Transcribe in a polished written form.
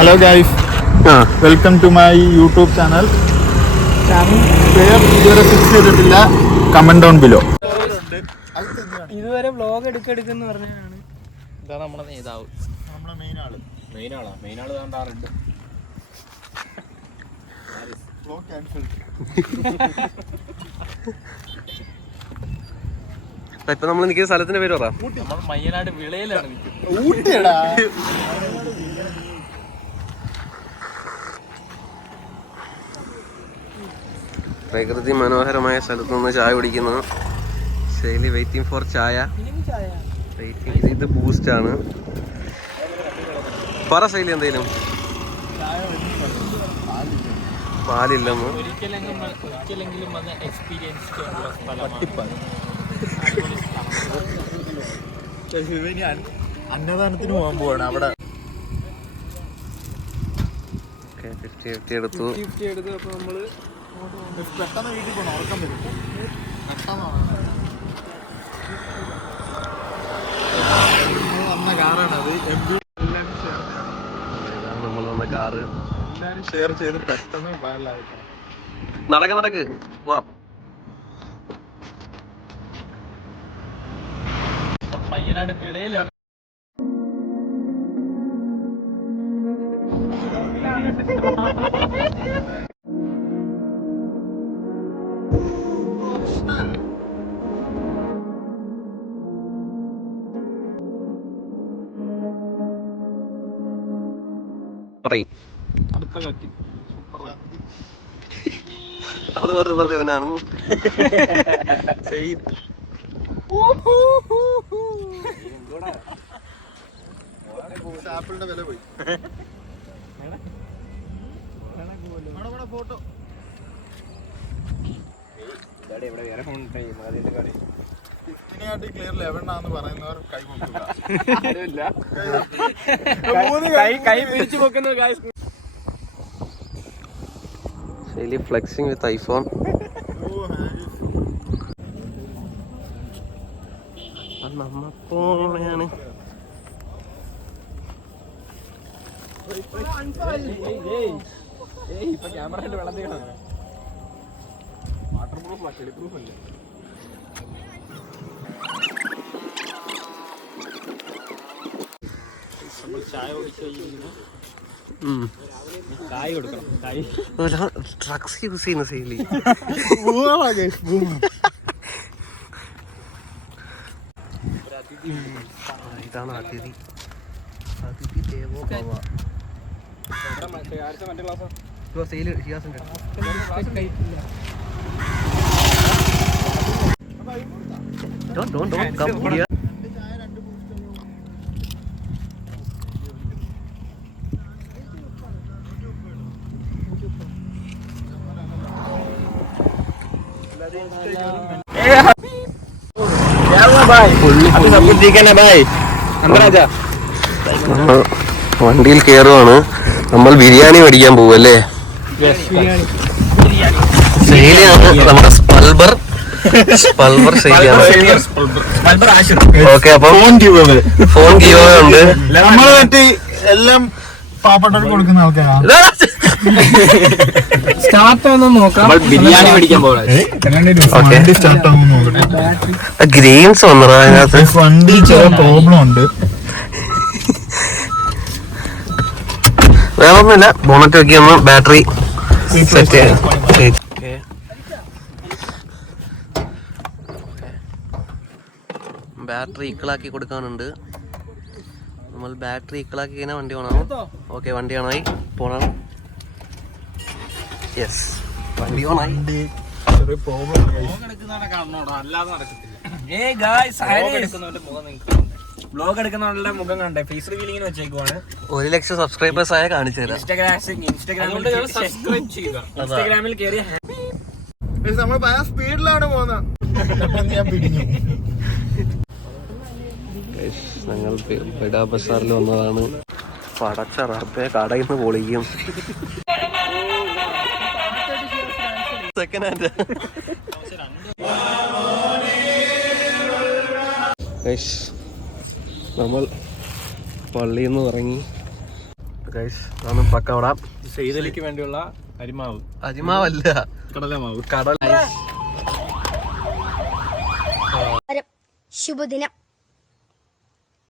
Hello guys, welcome to my YouTube channel. ഇതുവരെ fix ചെയ്തിട്ടില്ല, comment down below. ഇതുവരെ vlog എടുക്കെടുക്കെന്ന് പറഞ്ഞാണ്. ഇതാ നമ്മുടെ നേതാവ്, നമ്മുടെ മെയിൻ ആള് കണ്ടാറുണ്ട്. Vlog cancel. ഇപ്പൊ നമ്മൾ നിൽക്കുന്ന സ്ഥലത്തിന്റെ പേര് പറ. നമ്മൾ മയ്യനാട് വിളയിലാണ് നിൽക്കുന്നത്. ഊട്ടിയടാ. പ്രകൃതി മനോഹരമായ സ്ഥലത്ത് നിന്ന് ചായ കുടിക്കുന്നു. ശൈലി വെയിറ്റിംഗ് ഫോർ ചായ. ഇത് ബൂസ്റ്റ് ആണ്. പറ ശൈലി എന്തേലും. പാലില്ലെന്ന്. ഒരിക്കലെങ്കിലും വന്ന് എക്സ്പീരിയൻസ് ചെയ്യാനുള്ള സ്ഥലമാണ്. അന്നദാനത്തിന് പോകാൻ പോവാണ് അവിടെ. 50 എടുത്തു. അപ്പൊ നമ്മള് പെട്ടെന്ന് വീട്ടിൽ പോകണം, ഉറക്കം വരും. വന്ന കാറാണത്. നമ്മൾ വന്ന കാറ് എല്ലാരും ഷെയർ ചെയ്ത് പെട്ടെന്ന് വയറിലായിട്ട്. നടക്ക് പോവാം. മയ്യനാട് വിളയിലാണ്. അടുത്ത കത്തി അത് പറഞ്ഞവനാണ്. ആപ്പിളിന്റെ വില പോയി. ഫോട്ടോ ക്ലിയർ 11 ആണെന്ന് പറയുന്നവർ കൈ കൈ പിടിച്ചു വെക്കുന്നത്. ശൈലി ഫ്ലെക്സിങ് വിത്ത് ഐഫോൺ. നമ്മപ്പോഴാണ് ഇപ്പൊ ക്യാമറ വെള്ളത്തിൽ വാട്ടർ പ്രൂഫ് ചെളി പ്രൂഫ് അല്ലേ. നമ്മൾ ചായ കുടിച്ചു കഴിഞ്ഞാൽ കായ് കൊടുക്കണം. കായ് ഡ്രഗ്സ് യൂസ് ചെയ്യുന്ന ശൈലി. ഇതാണ് അതിഥി. അതിഥി ദേവോ ഭവ. Don't come here. വണ്ടിയിൽ കയറുവാണ്. നമ്മൾ ബിരിയാണി മേടിക്കാൻ പോവല്ലേ. ശൈലിയാണ് നമ്മുടെ സ്പൾബർ ശൈലിയാണ്. ഓക്കെ, അപ്പൊ ഫോൺ ഗീവ് അവേ ഉണ്ട്. നമ്മൾ മറ്റേ എല്ലാം പാവപ്പെട്ടവർക്ക് കൊടുക്കുന്ന ആൾക്കാരാണ്. സ്റ്റാർട്ട് നോക്കാം. ബിരിയാണി മേടിക്കാൻ പോകാം. വണ്ടി സ്റ്റാർട്ട് ആവുമെന്ന് നോക്കട്ടെ. ഗ്രീൻസ് വന്നതാ അതിനകത്ത്. വണ്ടി ചെറിയ പ്രോബ്ലം ഉണ്ട്. വേറെ ഒന്നുമില്ല, ബോണറ്റ് വെക്കി ഒന്ന് ബാറ്ററി സെറ്റ് ചെയ്യാം. ബാറ്ററി ഈക്കളാക്കി കൊടുക്കാനുണ്ട്. നമ്മൾ ബാറ്ററി ഈക്കളാക്കി കഴിഞ്ഞാൽ വണ്ടി ഓണാവും. ഓക്കെ, വണ്ടി ഓണായി. പോണം. യെസ്, വണ്ടി ഓണായി. ചെറിയ പ്രോബ്ലം വ്ലോഗ് എടുക്കുന്നവരുടെ മുഖം കണ്ടേ. ഫേസ് റിവീലിങ്ങിന് വെച്ചേക്കുവാണ്. 1 ലക്ഷം സബ്സ്ക്രൈബേഴ്സ് ആയ കാണിച്ചു തരാം. ഇൻസ്റ്റാഗ്രാമിൽ കയറിയ നമ്മൾ ഭയങ്കര സ്പീഡിലാണ് പോകുന്നത്. ഞാൻ പിടിഞ്ഞു. ഞങ്ങൾ ബെഡാ ബസാറിൽ വന്നതാണ്. പടച്ച റബ്ബേ, കടയിൽ നിന്ന് പൊളിക്കും. Second hand. നമ്മൾ പള്ളിയിൽ നിന്ന് ഇറങ്ങി അതാണ് പക്കവട. സെയ്തലിക്ക് വേണ്ടിയുള്ള അരിമാവ്, അരിമാവല്ല, കടലമാവ്. കടൽ. ശുഭദിനം.